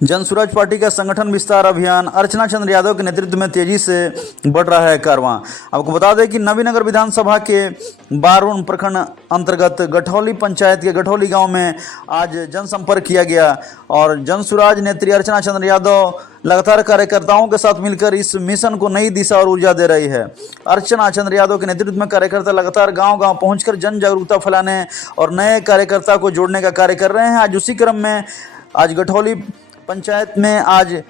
Jan Suraaj party का संगठन विस्तार अभियान अर्चना चंद्र यादव के नेतृत्व में तेजी से बढ़ रहा है कारवां। आपको बता दें कि नवीनगर विधानसभा के बारूण प्रखंड अंतर्गत गठौली पंचायत के गठौली गांव में आज जनसंपर्क किया गया और जनसुराज नेत्री अर्चना चंद्र यादव लगातार कार्यकर्ताओं के साथ मिलकर इस मिशन को नई दिशा और ऊर्जा दे रही है। अर्चना चंद्र यादव के नेतृत्व में कार्यकर्ता लगातार गांव-गांव पहुंचकर जन जागरूकता फैलाने और नए कार्यकर्ता को जोड़ने का कार्य कर रहे हैं। आज उसी क्रम में आज गठौली पंचायत में आज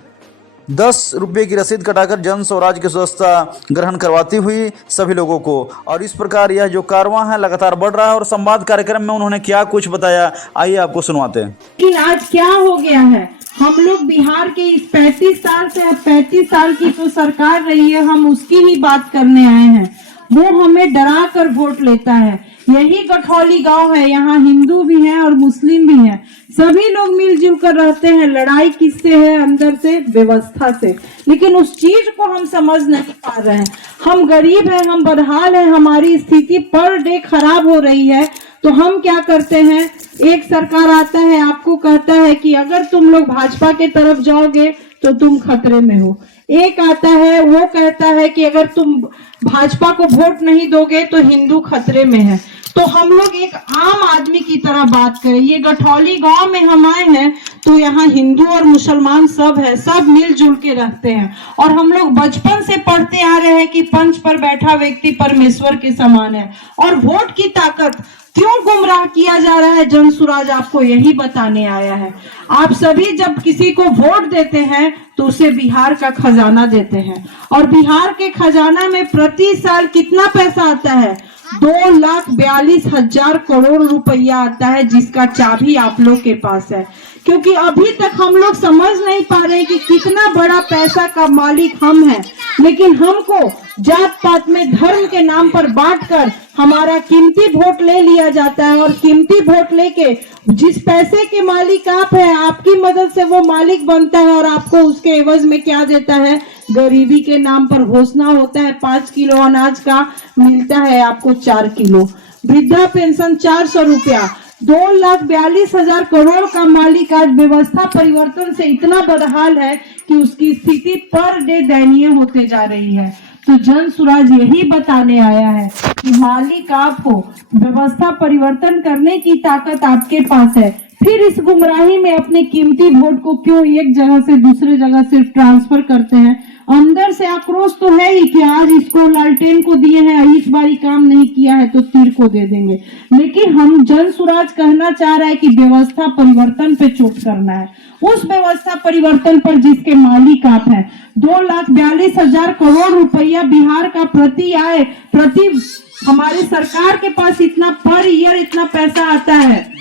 10 रुपये की रसीद कटाकर जन स्वराज की व्यवस्था ग्रहण करवाती हुई सभी लोगों को, और इस प्रकार यह जो कारवां है लगातार बढ़ रहा है। और संवाद कार्यक्रम में उन्होंने क्या कुछ बताया, आइए आपको सुनवाते हैं। लेकिन आज क्या हो गया है, हम लोग बिहार के इस 35 साल की जो सरकार रही है, हम उसकी ही बात करने आए हैं। वो हमें डरा कर वोट लेता है। यही गठौली गांव है, यहाँ हिंदू भी हैं और मुस्लिम भी हैं, सभी लोग मिलजुल कर रहते हैं। लड़ाई किससे है? अंदर से, व्यवस्था से। लेकिन उस चीज को हम समझ नहीं पा रहे हैं। हम गरीब हैं, हम बदहाल हैं, हमारी स्थिति पर डे खराब हो रही है। तो हम क्या करते हैं, एक सरकार आता है, आपको कहता है कि अगर तुम लोग भाजपा के तरफ जाओगे तो तुम खतरे में हो। एक आता है, वो कहता है कि अगर तुम भाजपा को वोट नहीं दोगे तो हिंदू खतरे में है। तो हम लोग एक आम आदमी की तरह बात करें। ये गठौली गांव में हम आए हैं तो यहाँ हिंदू और मुसलमान सब है, सब मिलजुल के रहते हैं। और हम लोग बचपन से पढ़ते आ रहे हैं कि पंच पर बैठा व्यक्ति परमेश्वर के समान है। और वोट की ताकत क्यों गुमराह किया जा रहा है, जनसुराज आपको यही बताने आया है। आप सभी जब किसी को वोट देते हैं तो उसे बिहार का खजाना देते हैं, और बिहार के खजाना में प्रति साल कितना पैसा आता है? 2,42,000 करोड़ रुपया आता है, जिसका चाबी आप लोग के पास है। क्योंकि अभी तक हम लोग समझ नहीं पा रहे कि कितना बड़ा पैसा का मालिक हम हैं। लेकिन हमको जात पात में धर्म के नाम पर बांटकर हमारा कीमती वोट ले लिया जाता है। और कीमती वोट लेके जिस पैसे के मालिक आप हैं, आपकी मदद से वो मालिक बनता है, और आपको उसके एवज में क्या देता है? गरीबी के नाम पर घोषणा होता है 5 किलो अनाज का, मिलता है आपको 4 किलो। वृद्धा पेंशन 400 रुपया। 2,42,000 करोड़ का मालिक आज व्यवस्था परिवर्तन से इतना बदहाल है कि उसकी स्थिति पर डे दयनीय होते जा रही है। तो जनसुराज यही बताने आया है कि मालिक आप हो, व्यवस्था परिवर्तन करने की ताकत आपके पास है। फिर इस गुमराही में अपने कीमती वोट को क्यों एक जगह से दूसरे जगह सिर्फ ट्रांसफर करते हैं? अंदर से आक्रोश तो है ही कि आज इसको लालटेन को दिए हैं, इस बारी काम नहीं किया है तो तीर को दे देंगे। लेकिन हम जनसुराज कहना चाह रहा है कि व्यवस्था परिवर्तन पे चोट करना है। उस व्यवस्था परिवर्तन पर जिसके मालिक आप हैं। 2,42,000 करोड़ रुपया बिहार का प्रति आय, प्रति हमारी सरकार के पास इतना पर ईयर इतना पैसा आता है।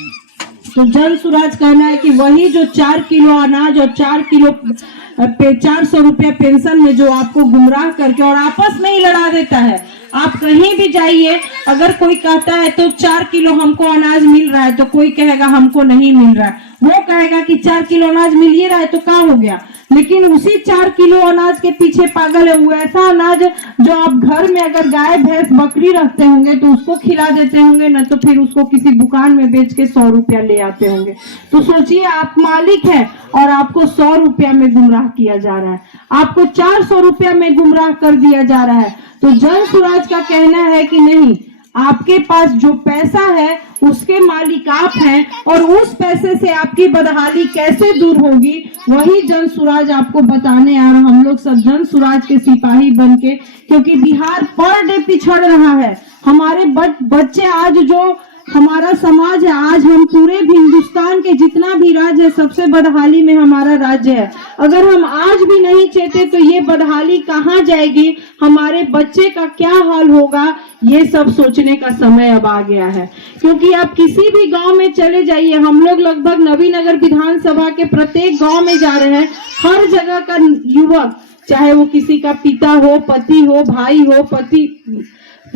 तो जनसुराज कहना है कि वही जो 4 किलो अनाज और 400 रुपया पेंशन में जो आपको गुमराह करके और आपस में ही लड़ा देता है। आप कहीं भी जाइए, अगर कोई कहता है तो 4 किलो हमको अनाज मिल रहा है, तो कोई कहेगा हमको नहीं मिल रहा है। वो कहेगा कि 4 किलो अनाज मिल ही रहा है तो क्या हो गया। लेकिन उसी 4 किलो अनाज के पीछे पागल है वो ऐसा अनाज जो आप घर में अगर गाय भैंस बकरी रखते होंगे तो उसको खिला देते होंगे, न तो फिर उसको किसी दुकान में बेच के 100 रुपया ले आते होंगे। तो सोचिए, आप मालिक हैं और आपको 100 रुपया में गुमराह किया जा रहा है, आपको 400 रुपया में गुमराह कर दिया जा रहा है। तो जनसुराज का कहना है कि नहीं, आपके पास जो पैसा है उसके मालिक आप हैं, और उस पैसे से आपकी बदहाली कैसे दूर होगी वही जनसुराज आपको बताने आ रहा। हम लोग सब जनसुराज के सिपाही बनके, क्योंकि बिहार पर डे पिछड़ रहा है। हमारे बच्चे आज जो हमारा समाज है, आज हम पूरे हिंदुस्तान के जितना भी राज्य है सबसे बदहाली में हमारा राज्य है। अगर हम आज भी नहीं चेते तो ये बदहाली कहाँ जाएगी, हमारे बच्चे का क्या हाल होगा, ये सब सोचने का समय अब आ गया है। क्योंकि आप किसी भी गांव में चले जाइए, हम लोग लगभग नवीनगर विधानसभा के प्रत्येक गांव में जा रहे हैं, हर जगह का युवक, चाहे वो किसी का पिता हो, पति हो, भाई हो, पति,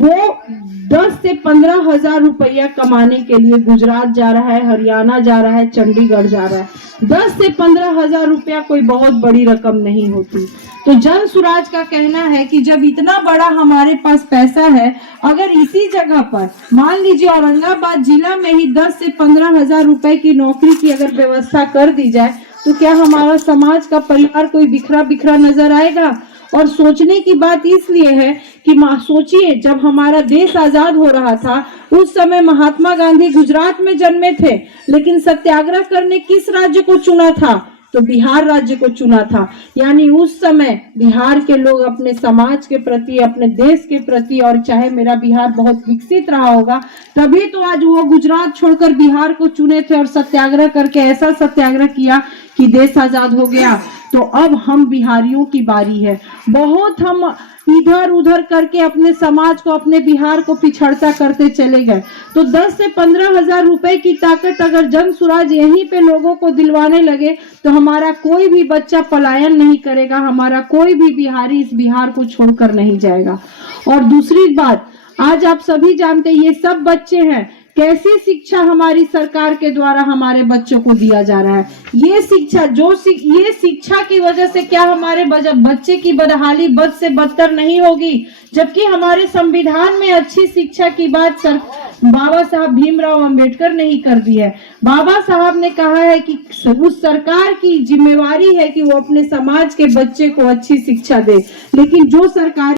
वो 10 से 15 हजार रुपया कमाने के लिए गुजरात जा रहा है, हरियाणा जा रहा है, चंडीगढ़ जा रहा है। 10 से 15 हजार रुपया कोई बहुत बड़ी रकम नहीं होती। तो जनसुराज का कहना है कि जब इतना बड़ा हमारे पास पैसा है, अगर इसी जगह पर मान लीजिए औरंगाबाद जिला में ही 10 से 15 हजार रुपए की नौकरी की अगर व्यवस्था कर दी जाए तो क्या हमारा समाज का परिवार कोई बिखरा बिखरा नजर आएगा। और सोचने की बात इसलिए है कि सोचिए, जब हमारा देश आजाद हो रहा था उस समय महात्मा गांधी गुजरात में जन्मे थे, लेकिन सत्याग्रह करने किस राज्य को चुना था, तो बिहार राज्य को चुना था। यानी उस समय बिहार के लोग अपने समाज के प्रति, अपने देश के प्रति, और चाहे मेरा बिहार बहुत विकसित रहा होगा, तभी तो आज वो गुजरात छोड़कर बिहार को चुने थे और सत्याग्रह करके ऐसा सत्याग्रह किया कि देश आजाद हो गया। तो अब हम बिहारियों की बारी है। बहुत हम इधर उधर करके अपने समाज को, अपने बिहार को पिछड़ता करते चले गए। तो 10 से 15 हजार रुपए की ताकत अगर जन स्वराज यहीं पे लोगों को दिलवाने लगे तो हमारा कोई भी बच्चा पलायन नहीं करेगा, हमारा कोई भी बिहारी इस बिहार को छोड़कर नहीं जाएगा। और दूसरी बात, आज आप सभी जानते हैं ये सब बच्चे हैं, कैसी शिक्षा हमारी सरकार के द्वारा हमारे बच्चों को दिया जा रहा है। ये शिक्षा ये शिक्षा की वजह से क्या हमारे बच्चे की बदहाली बद से बदतर नहीं होगी, जबकि हमारे संविधान में अच्छी शिक्षा की बात बाबा साहब भीमराव अंबेडकर ने ही कर दी है। बाबा साहब ने कहा है कि उस सरकार की जिम्मेवारी है कि वो अपने समाज के बच्चे को अच्छी शिक्षा दे, लेकिन जो सरकार